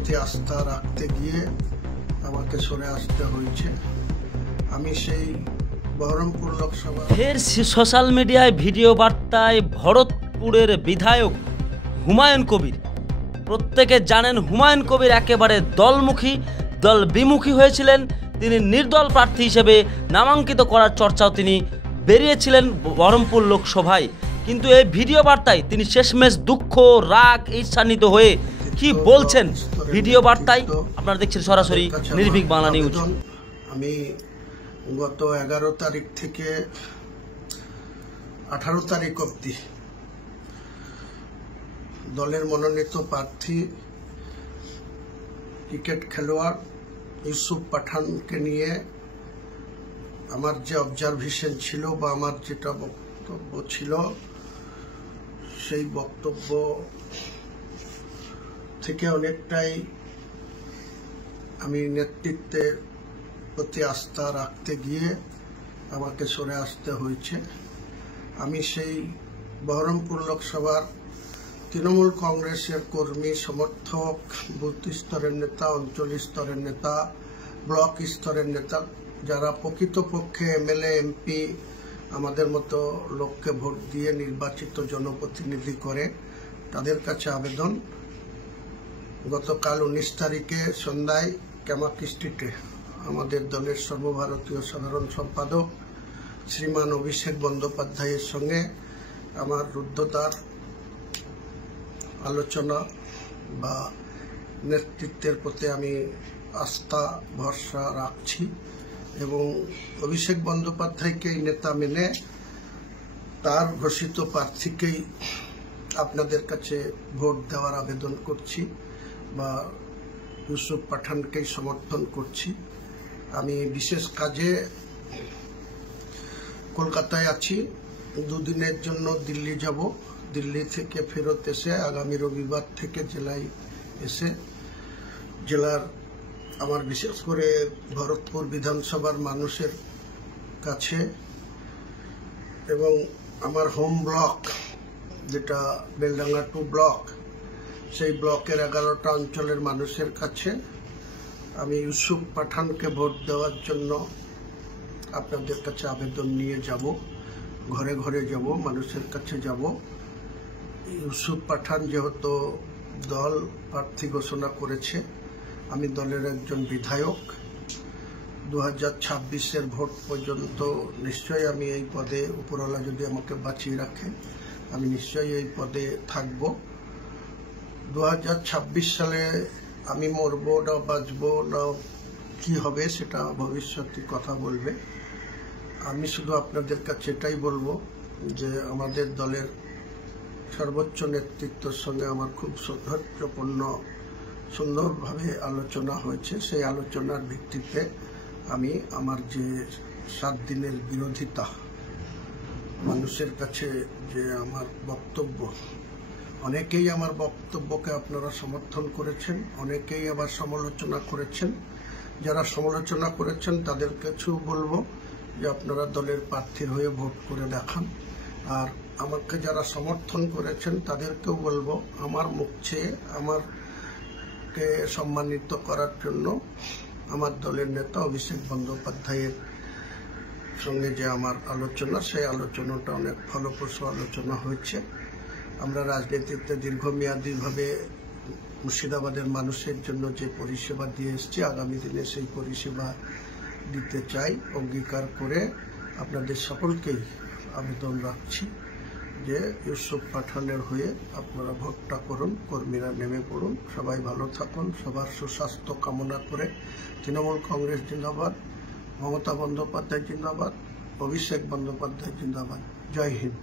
প্রতি আস্থা রাখতে গিয়ে আমাকে সরে আসতে হয়েছে। আমি সেই বহরমপুর লোকসভা ফের সোশ্যাল মিডিয়ায় ভিডিও বার্তায় ভরতপুরের বিধায়ক হুমায়ুন কবির। প্রত্যেকে জানেন হুমায়ুন কবির একেবারে দলমুখী, দল বিমুখী হয়েছিলেন। তিনি নির্দল প্রার্থী হিসেবে নামাঙ্কিত করার চর্চাও তিনি বেরিয়েছিলেন বহরমপুর লোকসভায়। কিন্তু এই ভিডিও বার্তায় তিনি শেষমেশ দুঃখ, রাগ, ঈর্ষান্বিত হয়ে কি বলছেন ভিডিও বার্তায় আপনারা দেখছেন সরাসরি নির্ভীক বাংলা নিউজ। আমি গত 11 তারিখ থেকে 18 তারিখ অবধি দলের মনোনীত প্রার্থী ক্রিকেট খেলোয়াড় ইউসুফ পাঠানকে নিয়ে আমার যে অবজারভেশন ছিল বা আমার যেটা বক্তব্য ছিল, সেই বক্তব্য থেকে অনেকটাই আমি নেতৃত্বের প্রতি আস্থা রাখতে গিয়ে আমাকে সরে আসতে হয়েছে। আমি সেই বহরমপুর লোকসভার তৃণমূল কংগ্রেসের কর্মী, সমর্থক, বুথ স্তরের নেতা, অঞ্চল স্তরের নেতা, ব্লক স্তরের নেতা, যারা প্রকৃতপক্ষে এমএলএ, এমপি আমাদের মতো লোককে ভোট দিয়ে নির্বাচিত জনপ্রতিনিধি করে, তাদের কাছে আবেদন, গতকাল 19 তারিখে সন্ধ্যায় ক্যামাকি স্ট্রিটে আমাদের দলের সর্বভারতীয় সাধারণ সম্পাদক শ্রীমান অভিষেক বন্দ্যোপাধ্যায়ের সঙ্গে আমার রুদ্ধদ্বার আলোচনা বা নেতৃত্বের প্রতি আমি আস্থা ভরসা রাখছি এবং অভিষেক বন্দ্যোপাধ্যায়কেই নেতা মেনে তার ঘোষিত প্রার্থীকেই আপনাদের কাছে ভোট দেওয়ার আবেদন করছি বা ইউসুফ পাঠানকেই সমর্থন করছি। আমি বিশেষ কাজে কলকাতায় আছি, 2 দিনের জন্য দিল্লি যাব। দিল্লি থেকে ফেরত এসে আগামী রবিবার থেকে জেলায় এসে জেলার আমার বিশেষ করে ভরতপুর বিধানসভার মানুষের কাছে এবং আমার হোম ব্লক যেটা বেলডাঙ্গা 2 ব্লক, সেই ব্লকের 11টা অঞ্চলের মানুষের কাছে আমি ইউসুফ পাঠানকে ভোট দেওয়ার জন্য আপনাদের কাছে আবেদন নিয়ে যাব। ঘরে ঘরে যাব, মানুষের কাছে যাব। ইউসুফ পাঠান যেহেতু দল প্রার্থী ঘোষণা করেছে, আমি দলের একজন বিধায়ক, 2026-এর ভোট পর্যন্ত নিশ্চয়ই আমি এই পদে, উপরওয়ালা যদি আমাকে বাঁচিয়ে রাখে, আমি নিশ্চয়ই এই পদে থাকব। 2026 সালে আমি মরব না বাঁচব না কি হবে সেটা ভবিষ্যৎই কথা বলবে। আমি শুধু আপনাদের কাছে এটাই বলবো যে আমাদের দলের সর্বোচ্চ নেতৃত্বের সঙ্গে আমার খুব সৌহার্দ্যপূর্ণ সুন্দরভাবে আলোচনা হয়েছে। সেই আলোচনার ভিত্তিতে আমি আমার যে 7 দিনের বিরোধিতা, মানুষের কাছে যে আমার বক্তব্য, অনেকেই আমার বক্তব্যকে আপনারা সমর্থন করেছেন, অনেকেই আবার সমালোচনা করেছেন। যারা সমালোচনা করেছেন তাদের কাছেও বলবো যে আপনারা দলের প্রার্থীর হয়ে ভোট করে দেখান, আর আমাকে যারা সমর্থন করেছেন তাদেরকেও বলবো আমার মুখ চেয়ে আমাকে সম্মানিত করার জন্য আমার দলের নেতা অভিষেক বন্দ্যোপাধ্যায়ের সঙ্গে যে আমার আলোচনা, সেই আলোচনাটা অনেক ফলপ্রসূ আলোচনা হয়েছে। আমরা রাজনীতিতে দীর্ঘমেয়াদীভাবে মুর্শিদাবাদের মানুষের জন্য যে পরিষেবা দিয়ে এসেছি, আগামী দিনে সেই পরিষেবা দিতে চাই। অঙ্গীকার করে আপনাদের সকলকেই আবেদন রাখছি যে ইউসুফ পাঠানের হয়ে আপনারা ভোটটা করুন, কর্মীরা নেমে পড়ুন। সবাই ভালো থাকুন, সবার সুস্বাস্থ্য কামনা করে তৃণমূল কংগ্রেস জিন্দাবাদ, মমতা বন্দ্যোপাধ্যায় জিন্দাবাদ, অভিষেক বন্দ্যোপাধ্যায় জিন্দাবাদ। জয় হিন্দ।